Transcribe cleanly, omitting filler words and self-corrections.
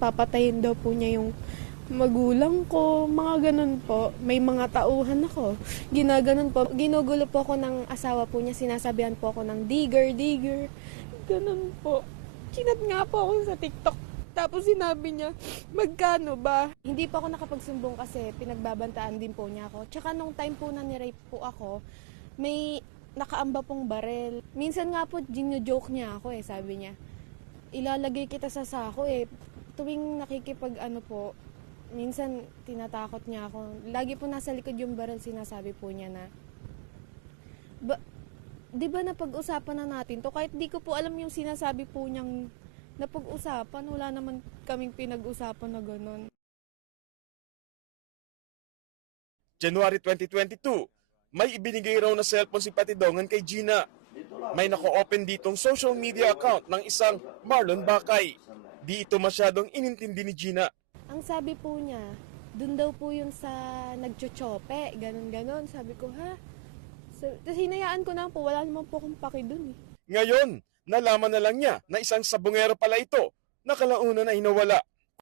papatayin daw po niya yung magulang ko, mga ganun po. May mga tauhan ako. Ginaganon po. Ginugulo po ako ng asawa po niya. Sinasabihan po ako ng digger, digger. Ganun po. Chinat nga po ako sa TikTok. Tapos sinabi niya, magkano ba? Hindi po ako nakapagsumbong kasi pinagbabantaan din po niya ako. Tsaka nung time po na nirape po ako, may nakaamba pong barel. Minsan nga po, gino-joke niya ako sabi niya. Ilalagay kita sa sako Tuwing minsan tinatakot niya ako. Lagi po nasa likod yung barel, sinasabi po niya na, di ba napag-usapan na natin to? Kahit di ko po alam yung sinasabi po niyang napag-usapan, wala naman kaming pinag-usapan na gano'n. January 2022, may ibinigay raw na cellphone si Patidongan kay Gina. May nako-open ditong social media account ng isang Marlon Bakay. Di ito masyadong inintindi ni Gina. Ang sabi po niya, dun daw po yung sa nagchochope, ganon-ganon. Sabi ko, ha? Tapos hinayaan ko na po, wala naman po akong paki dun Ngayon, nalaman na lang niya na isang sabungero pala ito na kalaunan na inawala.